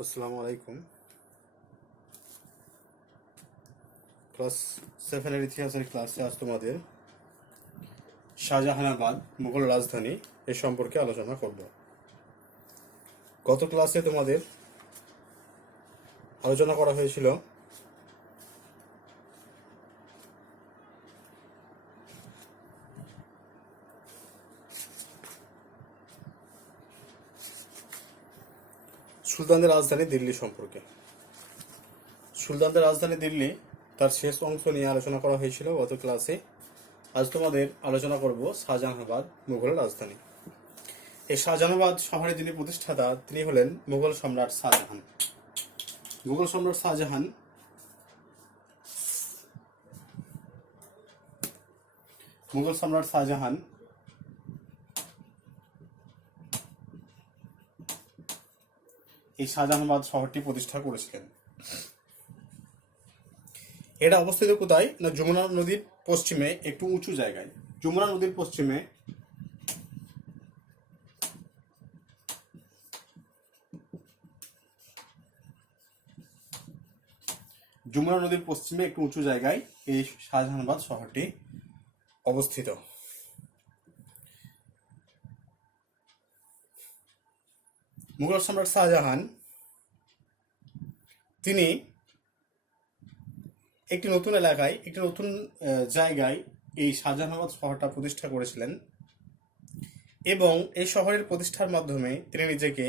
আসসালামু আলাইকুম। ক্লাস 7-এর ইতিহাসের ক্লাসে আজ তোমাদের শাহজাহানাবাদ মুঘল রাজধানী এ সম্পর্কে আলোচনা করব। গত ক্লাসে তোমাদের আলোচনা করা হয়েছিল সুলতানদের রাজধানী দিল্লি সম্পর্কে। সুলতানদের রাজধানী দিল্লি তার শেষ অংশ নিয়ে আলোচনা করা হয়েছিল গত ক্লাসে। আজ তোমাদের আলোচনা করব শাহজাহানাবাদ মুঘল রাজধানী। এই শাহজাহানাবাদ শহরের যিনি প্রতিষ্ঠাতা তিনি হলেন মুঘল সম্রাট শাহজাহান। মুঘল সম্রাট শাহজাহান মুঘল সম্রাট শাহজাহান এই শাহজাহানাবাদ শহরটি প্রতিষ্ঠা করেছিলেন। এটা অবস্থিত কোথায় না যমুনা নদীর পশ্চিমে একটু উঁচু জায়গায়। যমুনা নদীর পশ্চিমে একটু উঁচু জায়গায় এই শাহজাহানাবাদ শহরটি অবস্থিত। মুঘল সম্রাট শাহজাহান তিনি একটি নতুন এলাকায়, একটি নতুন জায়গায় এই শাহজাহানাবাদ শহরটা প্রতিষ্ঠা করেছিলেন এবং এই শহরের প্রতিষ্ঠার মাধ্যমে তিনি নিজেকে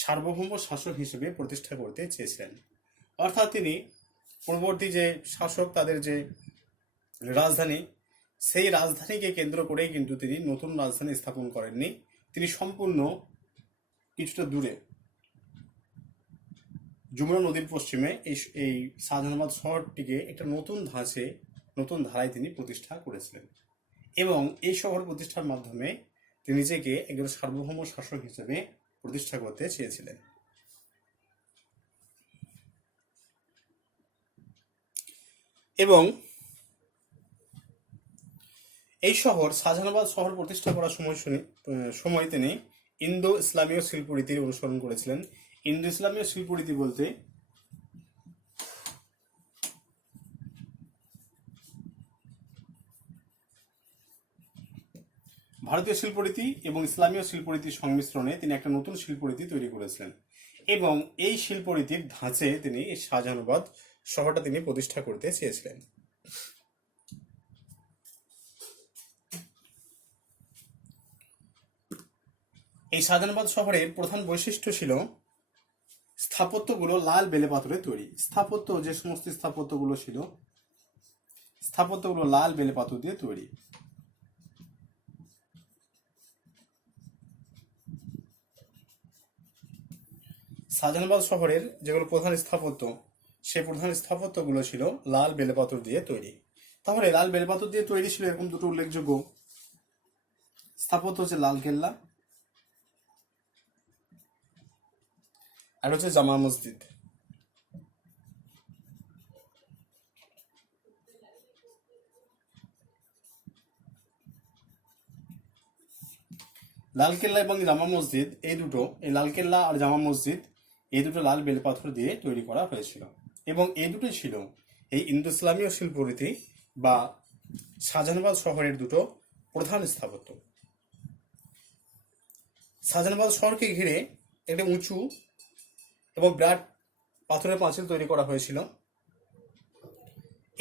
সার্বভৌম শাসক হিসেবে প্রতিষ্ঠা করতে চেয়েছিলেন। অর্থাৎ তিনি পূর্ববর্তী যে শাসক তাদের যে রাজধানী, সেই রাজধানীকে কেন্দ্র করেই কিন্তু তিনি নতুন রাজধানী স্থাপন করেননি। তিনি সম্পূর্ণ কিছুটা দূরে যমুনা নদীর পশ্চিমে এই শাহজাহানাবাদ শহরটিকে একটা নতুন ধারায় তিনি প্রতিষ্ঠা করেছিলেন এবং এই শহর প্রতিষ্ঠার মাধ্যমে তিনি নিজেকে একজন সার্বভৌম শাসক হিসেবে প্রতিষ্ঠা করতে চেয়েছিলেন। এবং এই শাহজাহানাবাদ শহর প্রতিষ্ঠা করার সময় তিনি ইন্দো ইসলামীয় শিল্পরীতির অনুসরণ করেছিলেন। ইন্দো ইসলামীয় শিল্পরীতি বলতে ভারতীয় শিল্পরীতি এবং ইসলামীয় শিল্পরীতির সংমিশ্রণে তিনি একটা নতুন শিল্পরীতি তৈরি করেছিলেন এবং এই শিল্পরীতির ধাঁচে তিনি শাহজাহানাবাদ শহরটা তিনি প্রতিষ্ঠা করতে চেয়েছিলেন। এই শাহজাহানাবাদ শহরের প্রধান বৈশিষ্ট্য ছিল স্থাপত্যগুলো লাল বেলে পাথরে তৈরি। যে সমস্ত স্থাপত্যগুলো ছিল, স্থাপত্যগুলো লাল বেলে পাথর দিয়ে তৈরি। শাহজাহানাবাদ শহরের যেগুলো প্রধান স্থাপত্য, সেই প্রধান স্থাপত্যগুলো ছিল লাল বেলে পাথর দিয়ে তৈরি। তাহলে লাল বেলে পাথর দিয়ে তৈরি ছিল এরকম দুটো উল্লেখযোগ্য স্থাপত্য হচ্ছে লাল কেল্লা আর হচ্ছে জামা মসজিদ। লালকেল্লা এবং জামা মসজিদ এই লালকেল্লা আর জামা মসজিদ এই দুটো লাল বেলে পাথর দিয়ে তৈরি করা হয়েছিল এবং এই দুটোই ছিল এই ইন্দো ইসলামীয় শিল্পরীতি বা শাহজাহানাবাদ শহরের দুটো প্রধান স্থাপত্য। শাহজাহানাবাদ শহরকে ঘিরে একটা উঁচু এবং বিরাট পাথরের পাঁচিল তৈরি করা হয়েছিল।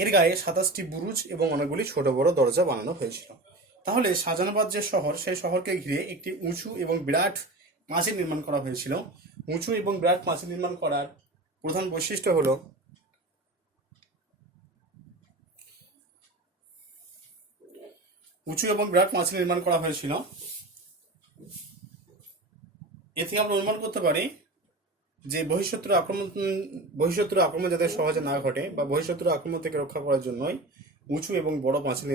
এর গায়ে 27টি বুরুজ এবং অনেকগুলি ছোট বড় দরজা বানানো হয়েছিল। তাহলে শাহজাহানাবাদ যে শহর, সেই শহরকে ঘিরে একটি উঁচু এবং বিরাট পাঁচিল নির্মাণ করা হয়েছিল। উঁচু এবং বিরাট পাঁচিল নির্মাণ করার প্রধান বৈশিষ্ট্য হলো এ থেকে আমরা অনুমান করতে পারি যে বহিঃশত্রুর আক্রমণ যাতে সহজে না ঘটে বা বহিঃশত্রুর আক্রমণ থেকে রক্ষা করার জন্যই উঁচু এবং বড় পাঁচিল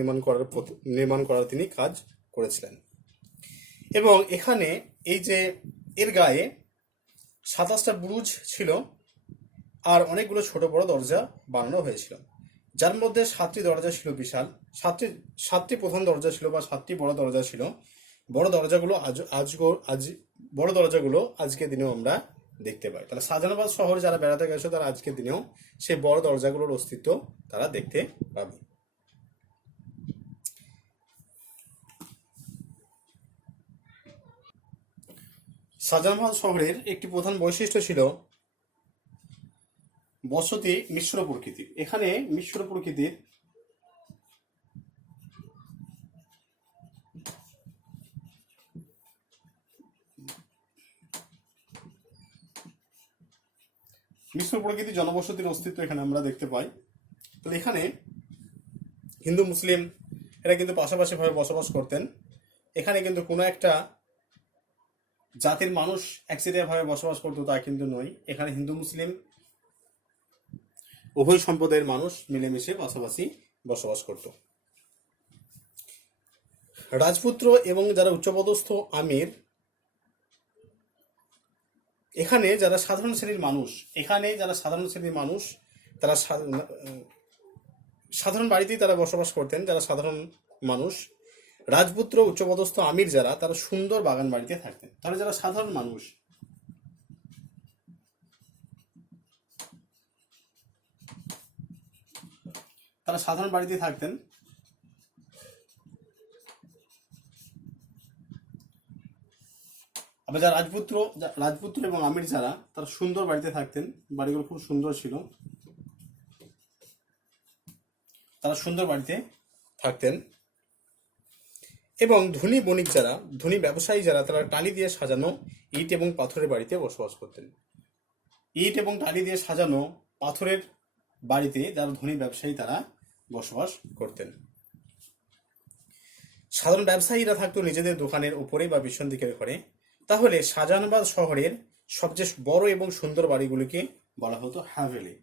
নির্মাণ করার তিনি কাজ করেছিলেন। এবং এখানে এই যে এর গায়ে 27টা বুরুজ ছিল আর অনেকগুলো ছোট বড় দরজা বানানো হয়েছিল, যার মধ্যে 7টি দরজা ছিল বিশাল। 7টি প্রধান দরজা ছিল বা 7টি বড় দরজা ছিল। বড় দরজাগুলো আজকের দিনেও আমরা দেখতে পাই। তাহলে শাহজাহানাবাদ শহরে যারা বেড়াতে গেছে তারা আজকের দিনেও সেই বড় দরজাগুলোর অস্তিত্ব তারা দেখতে পাবে। শাহজাহানাবাদ শহরের একটি প্রধান বৈশিষ্ট্য ছিল বসতি মিশ্র প্রকৃতির। এখানে মিশ্র প্রকৃতির জনবসতির অস্তিত্ব এখানে আমরা দেখতে পাই। তাহলে এখানে হিন্দু মুসলিম এরা কিন্তু পাশাপাশি ভাবে বসবাস করতেন। এখানে কিন্তু কোনো একটা জাতির মানুষ একচেটিয়া ভাবে বসবাস করতো তা কিন্তু নয়। এখানে হিন্দু মুসলিম উভয় সম্প্রদায়ের মানুষ মিলেমিশে পাশাপাশি বসবাস করত। রাজপুত্র এবং যারা উচ্চপদস্থ আমির, এখানে যারা সাধারণ শ্রেণীর মানুষ তারা সাধারণ বাড়িতেই তারা বসবাস করতেন। যারা সাধারণ মানুষ, রাজপুত্র উচ্চপদস্থ আমির যারা, তারা সুন্দর বাগান বাড়িতে থাকতেন। তাহলে যারা সাধারণ মানুষ তারা সাধারণ বাড়িতে থাকতেন। আবার যারা রাজপুত্র এবং আমির যারা, তারা সুন্দর বাড়িতে থাকতেন। বাড়িগুলো খুব সুন্দর ছিল, তারা সুন্দর বাড়িতে থাকতেন। এবং ধনী বণিক যারা, ধনী ব্যবসায়ী যারা, তারা টালি দিয়ে সাজানো ইট এবং পাথরের বাড়িতে বসবাস করতেন। ইট এবং টালি দিয়ে সাজানো পাথরের বাড়িতে যারা ধনী ব্যবসায়ী তারা বসবাস করতেন। সাধারণ ব্যবসায়ীরা থাকতো নিজেদের দোকানের উপরে বা পিছন দিকের ঘরে। তাহলে শাহজাহানাবাদ শহরের সবচেয়ে বড় এবং সুন্দর বাড়িগুলিকে বলা হতো হাভেলি।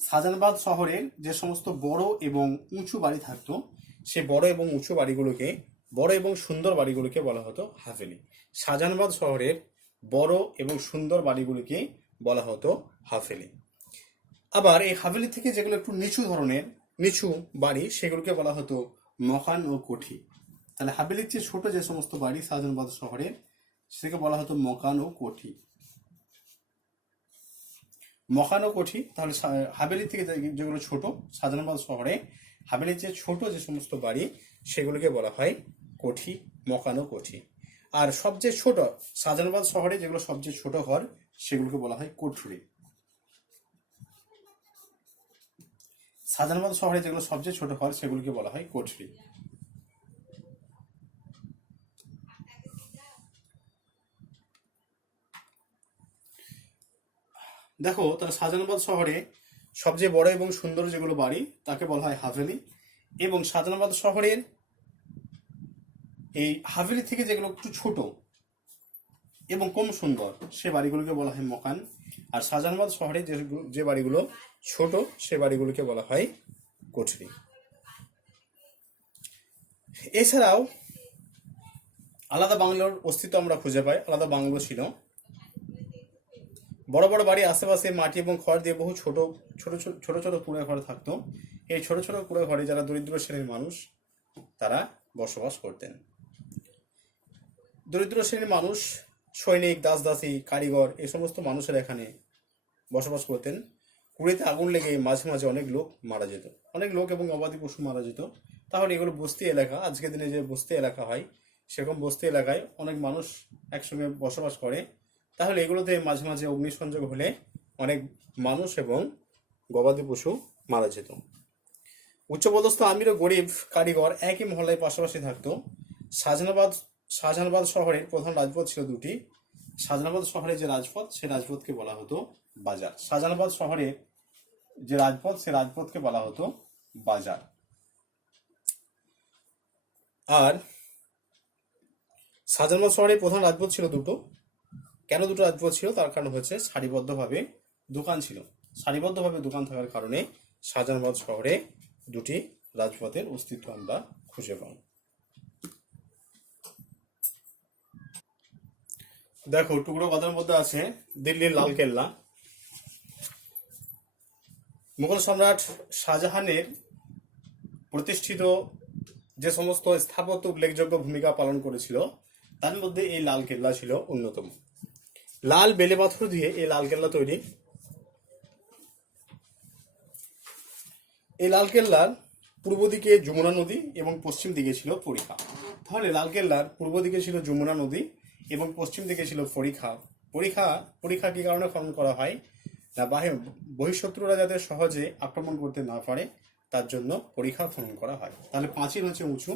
শাহজাহানাবাদ শহরের যে সমস্ত বড় এবং উঁচু বাড়ি থাকতো, সে বড় এবং উঁচু বাড়িগুলোকে, বড় এবং সুন্দর বাড়িগুলোকে বলা হতো হাভেলি। শাহজাহানাবাদ শহরের বড় এবং সুন্দর বাড়িগুলিকে বলা হতো হাভেলি। আবার এই হাভেলি থেকে যেগুলো একটু নিচু বাড়ি, সেগুলোকে বলা হতো মকান ও কোঠি। তাহলে হাভেলির চেয়ে ছোট যে সমস্ত বাড়ি শাহজাহানাবাদ শহরের, সেটাকে বলা হতো মকান ও কোঠি। মকান ও কোঠি। তাহলে হাভেলির থেকে যেগুলো ছোট শাহজাহানাবাদ শহরে, হাভেলির চেয়ে ছোট যে সমস্ত বাড়ি সেগুলোকে বলা হয় কোঠি, মকান ও কোঠি। আর সবচেয়ে ছোট শাহজাহানাবাদ শহরে যেগুলো সবচেয়ে ছোট ঘর, সেগুলোকে বলা হয় কোঠরি। শাহজাহানাবাদ শহরে যেগুলো সবচেয়ে ছোট ঘর, সেগুলোকে বলা হয় কোঠরি। দেখো, তার শাহজাহানাবাদ শহরে সবচেয়ে বড় এবং সুন্দর যেগুলো বাড়ি তাকে বলা হয় হাভেলি। এবং শাহজাহানাবাদ শহরের এই হাভেলি থেকে যেগুলো একটু ছোট এবং কম সুন্দর, সে বাড়িগুলোকে বলা হয় মকান। আর শাহজাহানাবাদ শহরে যে বাড়িগুলো ছোট, সে বাড়িগুলোকে বলা হয় কোঠরি। এছাড়াও আলাদা বাংলোর অস্তিত্ব আমরা খুঁজে পাই। আলাদা বাংলো ছিল, বড় বড় বাড়ি আশেপাশে মাটি এবং খড় দিয়ে বহু ছোট ছোট কুঁড়ে ঘর থাকতো। এই ছোট ছোট কুঁড়ে ঘরে যারা দরিদ্র শ্রেণীর মানুষ তারা বসবাস করতেন। দরিদ্র শ্রেণীর মানুষ, সৈনিক, দাসদাসী, কারিগর, এই সমস্ত মানুষেরা এখানে বসবাস করতেন। কুঁড়েতে আগুন লেগে মাঝে মাঝে অনেক লোক মারা যেত, অনেক লোক এবং গবাদি পশু মারা যেত। তাহলে এগুলো বস্তি এলাকা, আজকের দিনে যে বস্তি এলাকা হয়, সেরকম বস্তি এলাকায় অনেক মানুষ একসঙ্গে বসবাস করে। তাহলে এগুলোতে মাঝে মাঝে অগ্নিসংযোগ হলে অনেক মানুষ এবং গবাদি পশু মারা যেত। উচ্চপদস্থ আমির ও গরিব কারিগর একই মহল্লায় পাশাপাশি থাকতো। শাহজাহানাবাদ শহরের প্রধান রাজপথ ছিল দুটি। শাহজাহানাবাদ শহরে যে রাজপথ, সে রাজপথকে বলা হতো বাজার। শাহজাহানাবাদ শহরের যে রাজপথ, সে রাজপথকে বলা হতো বাজার। আর শাহজাহানাবাদ শহরের প্রধান রাজপথ ছিল দুটো। কেন দুটো রাজপথ ছিল? তার কারণ হচ্ছে সারিবদ্ধভাবে দোকান ছিল। সারিবদ্ধভাবে দোকান থাকার কারণে শাহজাহানাবাদ শহরে দুটি রাজপথের অস্তিত্ব আমরা খুঁজে পাই। দেখো, টুকরো পাতার মধ্যে আছে দিল্লির লালকেল্লা। মুঘল সম্রাট শাহজাহানের প্রতিষ্ঠিত যে সমস্ত স্থাপত্য উল্লেখযোগ্য ভূমিকা পালন করেছিল, তার মধ্যে এই লাল কেল্লা ছিল অন্যতম। লাল বেলে পাথর দিয়ে এই লাল কেল্লা তৈরি। এই লাল কেল্লার পূর্ব দিকে যমুনা নদী এবং পশ্চিম দিকে ছিল পরিখা। তাহলে লাল কেল্লার পূর্ব দিকে ছিল যমুনা নদী এবং পশ্চিম দিকে ছিল পরিখা। পরিখা কি কারণে খনন করা হয় না, বহিঃশত্রুরা যাতে সহজে আক্রমণ করতে না পারে তার জন্য পরিখা খনন করা হয়। তাহলে পাঁচিল হচ্ছে উঁচু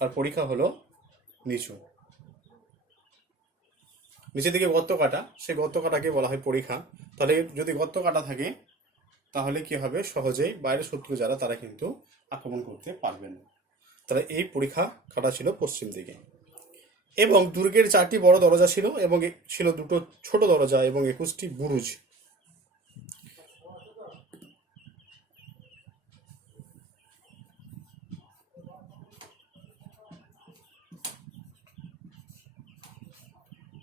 আর পরিখা হলো নিচু। নিচের দিকে গর্ত কাটা, সেই গর্ত কাটাকে বলা হয় পরিখা। তাহলে যদি গর্ত কাটা থাকে তাহলে কি হবে, সহজেই বাইরের শত্রু যারা তারা কিন্তু আক্রমণ করতে পারবে না। তাহলে এই পরিখা কাটা ছিল পশ্চিম দিকে। এবং দুর্গের 4টি বড় দরজা ছিল এবং ছিল 2টো ছোট দরজা এবং 21টি বুরুজ।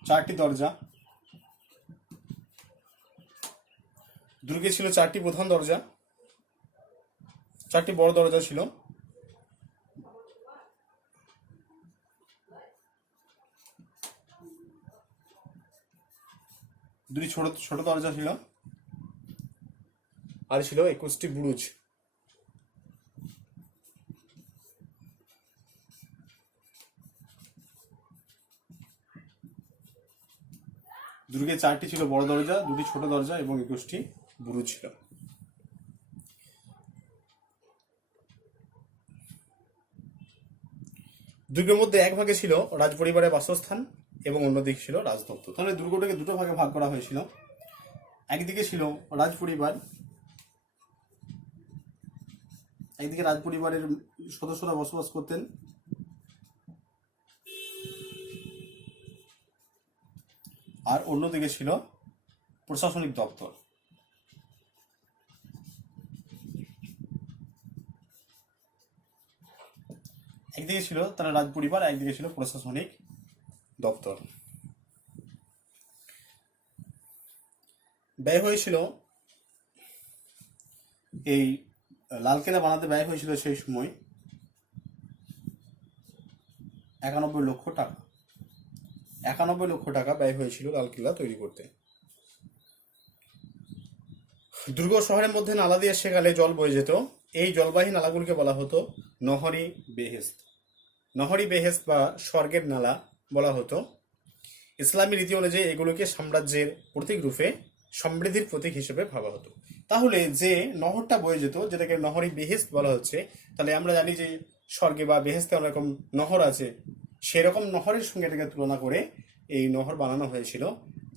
চারটি দরজা, দুর্গে ছিল 4টি প্রধান দরজা, 4টি বড় দরজা ছিল, দুটি ছোট ছোট দরজা ছিল, আর ছিল 21টি বুরুজ। দুর্গে 4টি ছিল বড় দরজা, 2টি ছোট দরজা এবং 21টি বুরুজ ছিল। দুর্গের মধ্যে এক ভাগে ছিল রাজপরিবারের বাসস্থান এবং অন্যদিকে ছিল রাজদপ্তর। তাহলে দুর্গটাকে দুটো ভাগে ভাগ করা হয়েছিল। একদিকে ছিল রাজপরিবার, একদিকে রাজপরিবারের সদস্যরা বসবাস করতেন, আর অন্যদিকে ছিল প্রশাসনিক দপ্তর। একদিকে ছিল তারা রাজপরিবার, একদিকে ছিল প্রশাসনিক দপ্তর। ব্যয় হয়েছিল, এই লালকেল্লা বানাতে ব্যয় হয়েছিল সেই সময় 91 লক্ষ টাকা। 91 লক্ষ টাকা ব্যয় হয়েছিল লালকেল্লা তৈরি করতে। দুর্গ শহরের মধ্যে নালা দিয়ে সেকালে জল বয়ে যেত। এই জলবাহী নালাগুলিকে বলা হতো নহরি বেহেস্ত। নহরি বেহেস্ত বা স্বর্গের নালা বলা হতো। ইসলামী রীতি অনুযায়ী এগুলোকে সাম্রাজ্যের প্রতীক রূপে সমৃদ্ধির প্রতীক হিসেবে ভাবা হতো। তাহলে যে নহরটা বয়ে যেত, যেটাকে নহরি বেহেস্ত বলা হচ্ছে, তাহলে আমরা জানি যে স্বর্গে বা বেহেস্তে অনেক রকম নহর আছে, সেরকম নহরের সঙ্গে এটাকে তুলনা করে এই নহর বানানো হয়েছিল,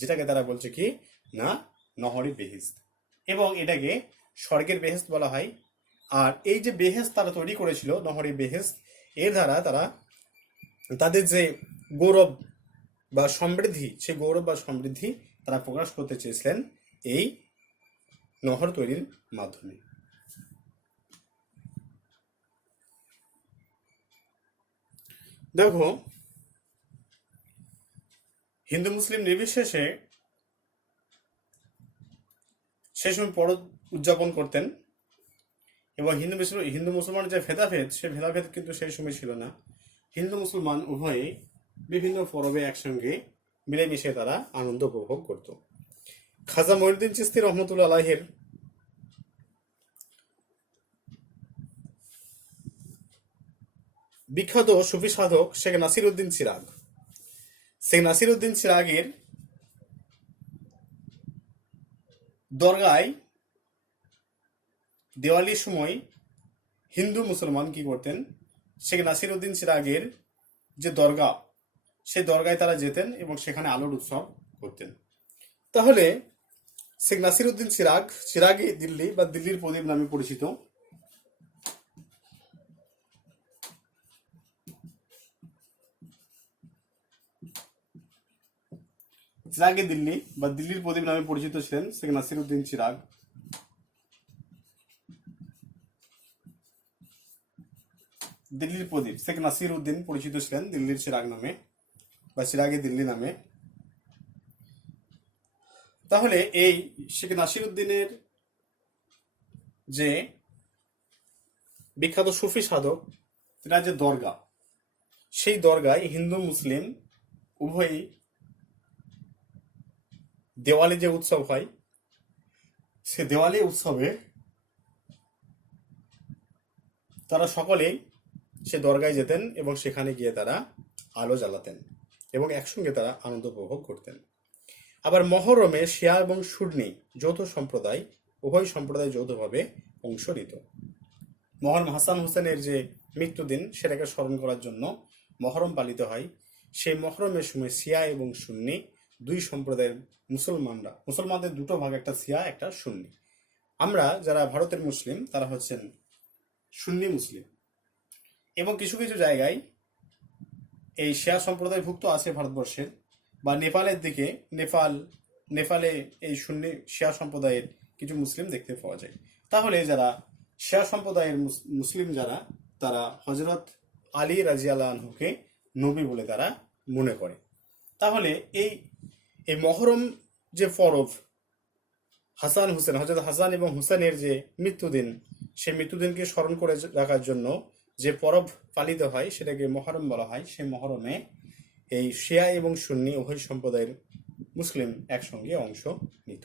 যেটাকে তারা বলছে কি না নহরি বেহেস্ত, এবং এটাকে স্বর্গের বেহেস্ত বলা হয়। আর এই যে বেহেস্ত তারা তৈরি করেছিল, নহরি বেহেস্ত, এর দ্বারা তারা তাদের যে গৌরব বা সমৃদ্ধি, সেই গৌরব বা সমৃদ্ধি তারা প্রকাশ করতে চেয়েছিলেন এই নহর তৈরির মাধ্যমে। দেখো, হিন্দু মুসলিম নির্বিশেষে সেই সময় পরব উদযাপন করতেন, এবং হিন্দু মুসলমানের যে ভেদাভেদ, সে ভেদাভেদ কিন্তু সেই সময় ছিল না। হিন্দু মুসলমান উভয়ে বিভিন্ন পরবে একসঙ্গে মিলেমিশে তারা আনন্দ উপভোগ করত। খাজা মঈনুদ্দিন চিশতি রহমতুল্লাহ আলাইহির বিখ্যাত সুফি সাধক শেখ নাসিরউদ্দিন চিরাগ, শেখ নাসিরউদ্দিন চিরাগের দরগায় দেওয়ালির সময় হিন্দু মুসলমান কি করতেন, শেখ নাসিরউদ্দিন চিরাগের যে দরগা, সেই দরগায় তারা যেতেন এবং সেখানে আলোর উৎসব করতেন। তাহলে শেখ নাসিরউদ্দিন চিরাগই দিল্লি বা দিল্লির প্রদীপ নামে পরিচিত। চিরাগে দিল্লি বা দিল্লির প্রদীপ নামে পরিচিত ছিলেন শেখ নাসিরউদ্দিন চিরাগ। দিল্লির প্রদীপ শেখ নাসিরউদ্দিন পরিচিত ছিলেন দিল্লির চিরাগ নামে বা চিরাগে দিল্লি নামে। তাহলে এই শেখ নাসিরউদ্দিনের যে বিখ্যাত সুফি সাধক, তার যে দরগা, সেই দরগায় হিন্দু মুসলিম উভয়ই দেওয়ালি যে উৎসব হয়, সে দেওয়ালি উৎসবে তারা সকলেই সে দরগায় যেতেন এবং সেখানে গিয়ে তারা আলো জ্বালাতেন এবং একসঙ্গে তারা আনন্দ উপভোগ করতেন। আবার মহরমে শিয়া এবং সুন্নি যৌথ সম্প্রদায়, উভয় সম্প্রদায় যৌথভাবে অংশ নিত। মহরম হাসান হোসেনের যে মৃত্যুদিন, সেটাকে স্মরণ করার জন্য মহরম পালিত হয়। সেই মহরমের সময় শিয়া এবং সুন্নি দুই সম্প্রদায়ের মুসলমানদের দুটো ভাগ, একটা শিয়া একটা সুন্নি। আমরা যারা ভারতের মুসলিম তারা হচ্ছেন সুন্নি মুসলিম, এবং কিছু কিছু জায়গায় এই শিয়া সম্প্রদায়ভুক্ত আছে ভারতবর্ষের, বা নেপালের দিকে নেপালে এই সুন্নি শিয়া সম্প্রদায়ের কিছু মুসলিম দেখতে পাওয়া যায়। তাহলে যারা শিয়া সম্প্রদায়ের মুসলিম যারা, তারা হজরত আলী রাজিয়াল্লাহু আনহুকে নবী বলে তারা মনে করে। তাহলে এই এই মহরম যে পরব, হজরত হাসান এবং হুসেনের যে মৃত্যুদিন, সেই মৃত্যুদিনকে স্মরণ করে রাখার জন্য যে পরব পালিত হয় সেটাকে মহরম বলা হয়। সেই মহরমে এই শিয়া এবং সুন্নি উভয় সম্প্রদায়ের মুসলিম একসঙ্গে অংশ নিত।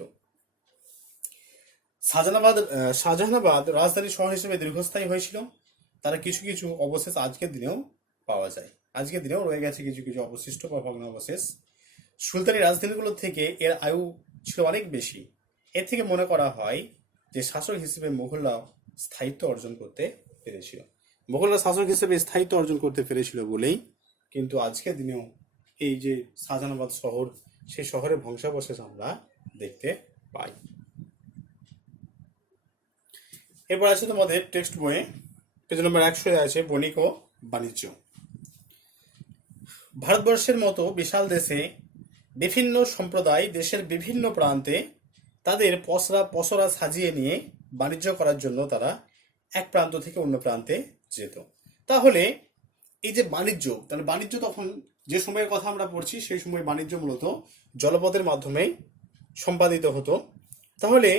শাহজাহানাবাদ রাজধানী শহর হিসেবে দীর্ঘস্থায়ী হয়েছিল। তারা কিছু কিছু অবশেষ আজকের দিনেও পাওয়া যায়, আজকের দিনেও রয়ে গেছে কিছু কিছু অবশিষ্ট বা ভগ্নাবশেষ। সুলতানি রাজধানীগুলো থেকে এর আয়ু ছিল অনেক বেশি। এর থেকে মনে করা হয় যে শাসক হিসেবে মুঘলরা স্থায়িত্ব অর্জন করতে পেরেছিল। মুঘলরা শাসক হিসেবে স্থায়িত্ব অর্জন করতে পেরেছিল বলেই কিন্তু আজকের দিনেও এই যে শাহজাহানাবাদ শহর, সেই শহরের ধ্বংসাবশেষ আমরা দেখতে পাই। এরপর আছে তোমাদের টেক্সট বইয়ে পেজ নম্বর 100 আছে বণিক ও বাণিজ্য। ভারতবর্ষের মতো বিশাল দেশে বিভিন্ন সম্প্রদায় দেশের বিভিন্ন প্রান্তে তাদের পসরা সাজিয়ে নিয়ে বাণিজ্য করার জন্য তারা এক প্রান্ত থেকে অন্য প্রান্তে যেত। তাহলে এই যে বাণিজ্য, তাহলে বাণিজ্য তখন যে সময়ের কথা আমরা পড়ছি, সেই সময় বাণিজ্য মূলত জলপথের মাধ্যমেই সম্পাদিত হতো। তাহলে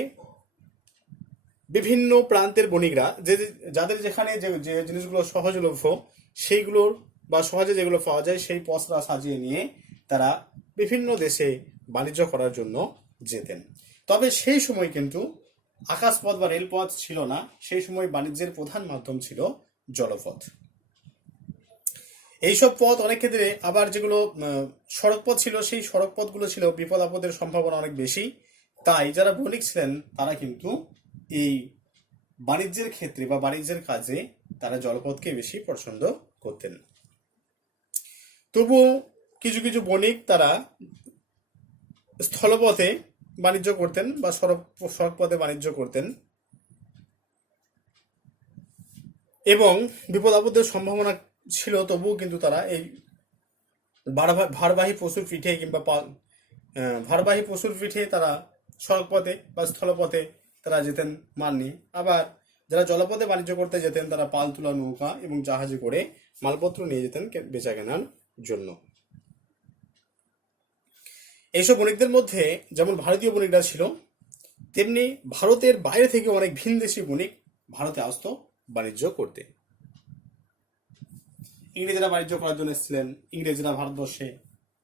বিভিন্ন প্রান্তের বণিকরা যাদের যেখানে যে জিনিসগুলো সহজলভ্য, সেইগুলোর বা সহজে যেগুলো পাওয়া যায় সেই পসরা সাজিয়ে নিয়ে তারা বিভিন্ন দেশে বাণিজ্য করার জন্য যেতেন। তবে সেই সময় কিন্তু আকাশপথ বা রেলপথ ছিল না। সেই সময় বাণিজ্যের প্রধান মাধ্যম ছিল জলপথ। এইসব পথ অনেক ক্ষেত্রে আবার যেগুলো সড়ক পথ ছিল, সেই সড়ক পথগুলো ছিল বিপদ আপদের সম্ভাবনা অনেক বেশি। তাই যারা বণিক ছিলেন তারা কিন্তু এই বাণিজ্যের ক্ষেত্রে বা বাণিজ্যের কাজে তারা জলপথকে বেশি পছন্দ করতেন। তবুও কিছু কিছু বণিক তারা স্থলপথে বাণিজ্য করতেন বা সড়ক পথে বাণিজ্য করতেন, এবং বিপদ আপদের সম্ভাবনা ছিল। তবুও কিন্তু তারা এই ভারবাহী পশুর পিঠে কিংবা ভারবাহী পশুর পিঠে তারা সড়ক পথে বা স্থলপথে তারা যেতেন মাল নিয়ে। আবার যারা জলপথে বাণিজ্য করতে যেতেন তারা পাল তোলা নৌকা এবং জাহাজে করে মালপত্র নিয়ে যেতেন বেচা কেনার জন্য। এইসব বণিকদের মধ্যে যেমন ভারতীয় বণিকরা ছিল, তেমনি ভারতের বাইরে থেকে অনেক ভিনদেশি বণিক ভারতে আসতো বাণিজ্য করতে। ইংরেজরা বাণিজ্য করার জন্য এসেছিলেন। ইংরেজরা ভারতবর্ষে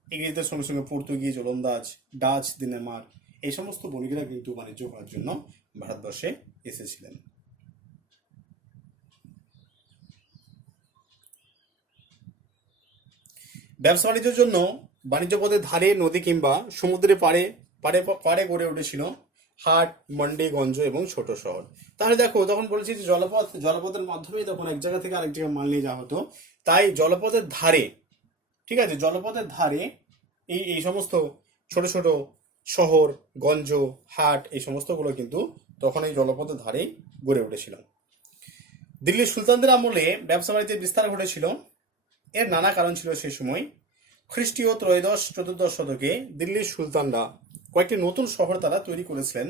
ইংরেজদের সঙ্গে সঙ্গে পর্তুগিজ, ওলন্দাজ, ডাচ, ডেনমার্ক এই সমস্ত বণিকরা কিন্তু বাণিজ্য করার জন্য ভারতবর্ষে এসেছিলেন। ব্যবসা বাণিজ্যের জন্য বাণিজ্য পথের ধারে, নদী কিংবা সমুদ্রের পাড়ে গড়ে উঠেছিল হাট, মন্ডি, গঞ্জ এবং ছোট শহর। তাহলে দেখো, তখন বলেছি যে জলপথের মাধ্যমেই তখন এক জায়গা থেকে আরেক জায়গায় মাল নিয়ে যাওয়া হতো। তাই জলপথের ধারে, ঠিক আছে, জলপথের ধারে এই সমস্ত ছোট ছোট শহর, গঞ্জ, হাট এই সমস্তগুলো কিন্তু তখন এই জলপথের ধারেই গড়ে উঠেছিল। দিল্লির সুলতানদের আমলে ব্যবসা বাণিজ্যের বিস্তার ঘটেছিল। এর নানা কারণ ছিল। সেই সময় খ্রিস্টীয় ত্রয়োদশ-চতুর্দশ শতকে দিল্লির সুলতানরা কয়েকটি নতুন শহর তারা তৈরি করেছিলেন,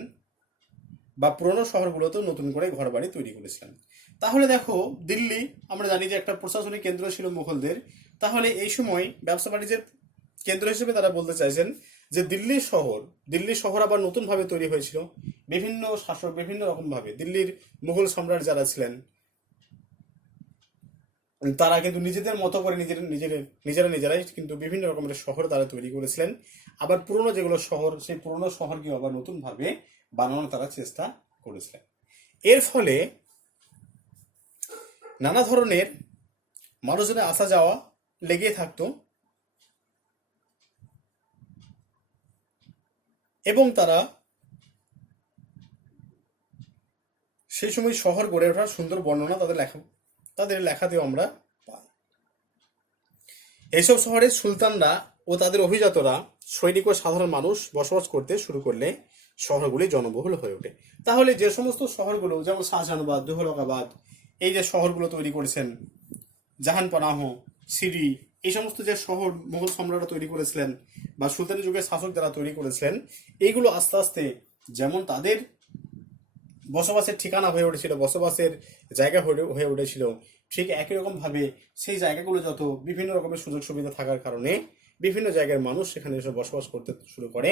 বা পুরনো শহরগুলোতেও নতুন করে ঘরবাড়ি তৈরি করেছিলেন। তাহলে দেখো, দিল্লি আমরা জানি যে একটা প্রশাসনিক কেন্দ্র ছিল মুঘলদের। তাহলে এই সময় ব্যবসা বাণিজ্যের কেন্দ্র হিসেবে তারা বলতে চাইছেন যে দিল্লি শহর আবার নতুন ভাবে তৈরি হয়েছিল। বিভিন্ন শাসক বিভিন্ন রকম ভাবে, দিল্লির মুঘল সম্রাট যারা ছিলেন তারা কিন্তু নিজেদের মতো করে নিজেরাই কিন্তু বিভিন্ন রকমের শহর তারা তৈরি করেছিলেন। আবার পুরনো যেগুলো শহর, সেই পুরনো শহরকে আবার নতুন ভাবে বানানোর তারা চেষ্টা করেছিলেন। এর ফলে নানা ধরনের মানুষজনের আসা যাওয়া লেগে থাকতো এবং তারা সেই সময় শহর গড়ে ওঠার সুন্দর বর্ণনা তাদের লেখাতেও আমরা পাই। এইসব শহরের সুলতানরা ও তাদের অভিজাতরা, সৈনিক ও সাধারণ মানুষ বসবাস করতে শুরু করলে শহরগুলি জনবহুল হয়ে ওঠে। তাহলে যে সমস্ত শহরগুলো, যেমন শাহজাহানাবাদ, দুহলকাবাদ, এই যে শহরগুলো তৈরি করেছেন, জাহানপনাহ, সিরি, এই সমস্ত যে শহর মুঘল সম্রাটরা তৈরি করেছিলেন বা সুলতানি যুগের শাসক যারা তৈরি করেছিলেন, এইগুলো আস্তে আস্তে যেমন তাদের বসবাসের ঠিকানা হয়ে উঠেছিল, বসবাসের জায়গা হয়ে উঠেছিল, ঠিক একই রকম ভাবে সেই জায়গাগুলো যত বিভিন্ন রকমের সুযোগ সুবিধা থাকার কারণে বিভিন্ন জায়গার মানুষ সেখানে এসে বসবাস করতে শুরু করে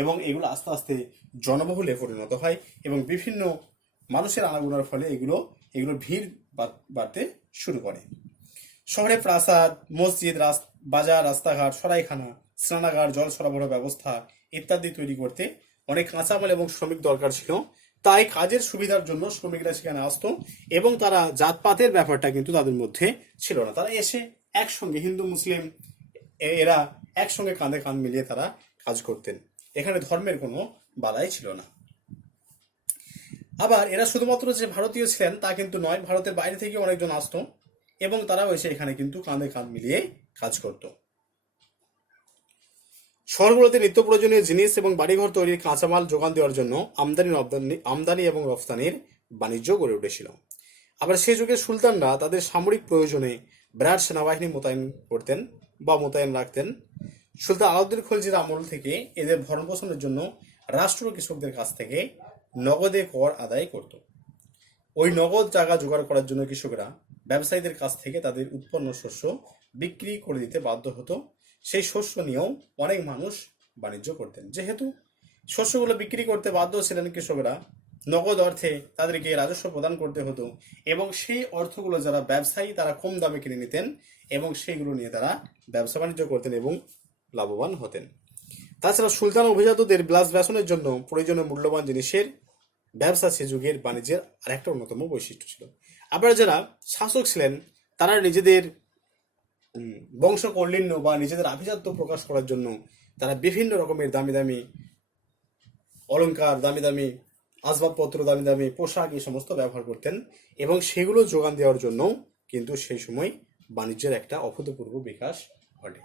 এবং এগুলো আস্তে আস্তে জনবহুলে পরিণত হয় এবং বিভিন্ন মানুষের আনাগোনার ফলে এগুলো ভিড় বাড়তে শুরু করে। শহরে প্রাসাদ, মসজিদ, বাজার, রাস্তাঘাট, সরাইখানা, স্নানাগার, জল সরবরাহ ব্যবস্থা ইত্যাদি তৈরি করতে অনেক কাঁচামাল এবং শ্রমিক দরকার ছিল। তাই কাজের সুবিধার জন্য শ্রমিকরা সেখানে আসতো এবং তারা জাতপাতের ব্যাপারটা কিন্তু তাদের মধ্যে ছিল না। তারা এসে একসঙ্গে, হিন্দু মুসলিম এরা একসঙ্গে কাঁধে কাঁধ মিলিয়ে তারা কাজ করতেন। এখানে ধর্মের কোনো বালাই ছিল না। আবার এরা শুধুমাত্র যে ভারতীয় ছিলেন তা কিন্তু নয়, ভারতের বাইরে থেকে অনেকজন আসতো এবং তারাও এসে এখানে কিন্তু কাঁধে কাঁধ মিলিয়ে কাজ করত। শহরগুলোতে নিত্য প্রয়োজনীয় জিনিস এবং বাড়িঘর তৈরির কাঁচামাল যোগান দেওয়ার জন্য আমদানি এবং রফতানির বাণিজ্য গড়ে উঠেছিল। আবার সেই যুগে সুলতানরা তাদের সামরিক প্রয়োজনে বিরাট সেনাবাহিনী মোতায়েন রাখতেন। সুলতান আলাউদ্দিন খলজির আমল থেকে এদের ভরণ পোষণের জন্য রাষ্ট্র কৃষকদের কাছ থেকে নগদে কর আদায় করত। ওই নগদ টাকা জোগাড় করার জন্য কৃষকরা ব্যবসায়ীদের কাছ থেকে তাদের উৎপন্ন শস্য বিক্রি করে দিতে বাধ্য হতো। সেই শস্য নিয়েও অনেক মানুষ বাণিজ্য করতেন। যেহেতু শস্যগুলো বিক্রি করতে বাধ্য ছিলেন কৃষকরা, নগদ অর্থে তাদেরকে রাজস্ব প্রদান করতে হতো এবং সেই অর্থগুলো যারা ব্যবসায়ী তারা কম দামে কিনে নিতেন এবং সেইগুলো নিয়ে তারা ব্যবসা বাণিজ্য করতেন এবং লাভবান হতেন। তাছাড়া সুলতান অভিজাতদের বিলাস ব্যসনের জন্য প্রয়োজনীয় মূল্যবান জিনিসের ব্যবসা সে যুগের বাণিজ্যের আরেকটা অন্যতম বৈশিষ্ট্য ছিল। আবার যারা শাসক ছিলেন তারা নিজেদের বংশ কৌলিন্য বা নিজেদের আভিজাত্য প্রকাশ করার জন্য তারা বিভিন্ন রকমের দামি দামি অলংকার, দামি দামি আসবাবপত্র, দামি দামি পোশাক এই সমস্ত ব্যবহার করতেন এবং সেগুলো যোগান দেওয়ার জন্য কিন্তু সেই সময় বাণিজ্যের একটা অভূতপূর্ব বিকাশ ঘটে।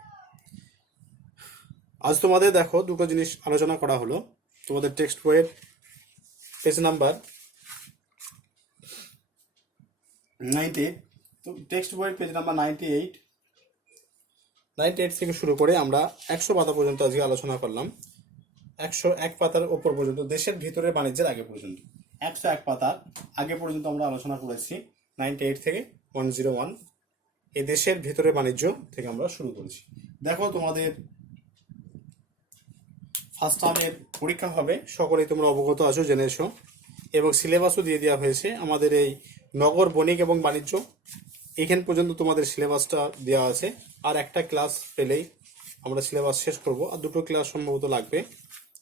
আজ তোমাদের দেখো দুটো জিনিস আলোচনা করা হলো। তোমাদের টেক্সট বইয়ের পেজ নাম্বার 98, তো টেক্সট বইয়ের পেজ নাম্বার 98 থেকে শুরু করে আমরা 100 পাতা পর্যন্ত আজকে আলোচনা করলাম। 101 পাতার ওপর পর্যন্ত, দেশের ভিতরের বাণিজ্যের আগে পর্যন্ত 101 পাতার আগে পর্যন্ত আমরা আলোচনা করেছি। 98 থেকে 101 এই দেশের ভিতরের বাণিজ্য থেকে আমরা শুরু করেছি। দেখো তোমাদের ফার্স্ট টার্মের পরীক্ষা হবে, সকলেই তোমরা অবগত আছো, জেনে এসো, এবং সিলেবাসও দিয়ে দেওয়া হয়েছে। আমাদের এই নগর, বণিক এবং বাণিজ্য এইখান পর্যন্ত তোমাদের সিলেবাসটা দেওয়া আছে। আর একটা ক্লাস পেলেই আমরা সিলেবাস শেষ করব, আর দুটো ক্লাস সম্ভবত লাগবে।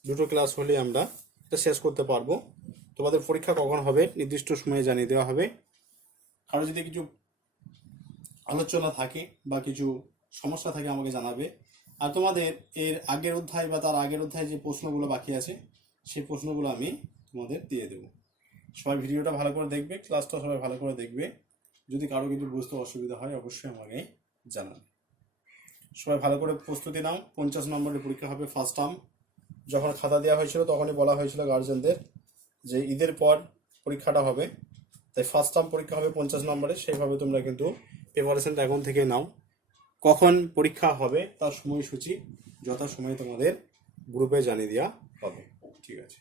দুটো ক্লাস হলে আমরা এটা শেষ করতে পারবো। তোমাদের পরীক্ষা কখন হবে নির্দিষ্ট সময়ে জানিয়ে দেওয়া হবে। কারো যদি কিছু আলোচনা থাকে বা কিছু সমস্যা থাকে আমাকে জানাবে। আর তোমাদের এর আগের অধ্যায় বা তার আগের অধ্যায় যে প্রশ্নগুলো বাকি আছে সেই প্রশ্নগুলো আমি তোমাদের দিয়ে দেবো। সবাই ভিডিওটা ভালো করে দেখবে, ক্লাসটা সবাই ভালো করে দেখবে। যদি কারো কিছু বুঝতে অসুবিধা হয় অবশ্যই আমাকে জানাবে। সবাই ভালো করে প্রস্তুতি নাও। 50 নম্বরের পরীক্ষা হবে ফার্স্ট টার্ম। যখন খাতা দেওয়া হয়েছিল তখনই বলা হয়েছিল গার্জেনদের যে ঈদের পর পরীক্ষাটা হবে, তাই ফার্স্ট টার্ম পরীক্ষা হবে 50 নম্বরের। সেইভাবে তোমরা কিন্তু প্রিপারেশনটা এখন থেকে নাও। কখন পরীক্ষা হবে তার সময়সূচি যথাসময়ে তোমাদের গ্রুপে জানিয়ে দেওয়া হবে। ঠিক আছে।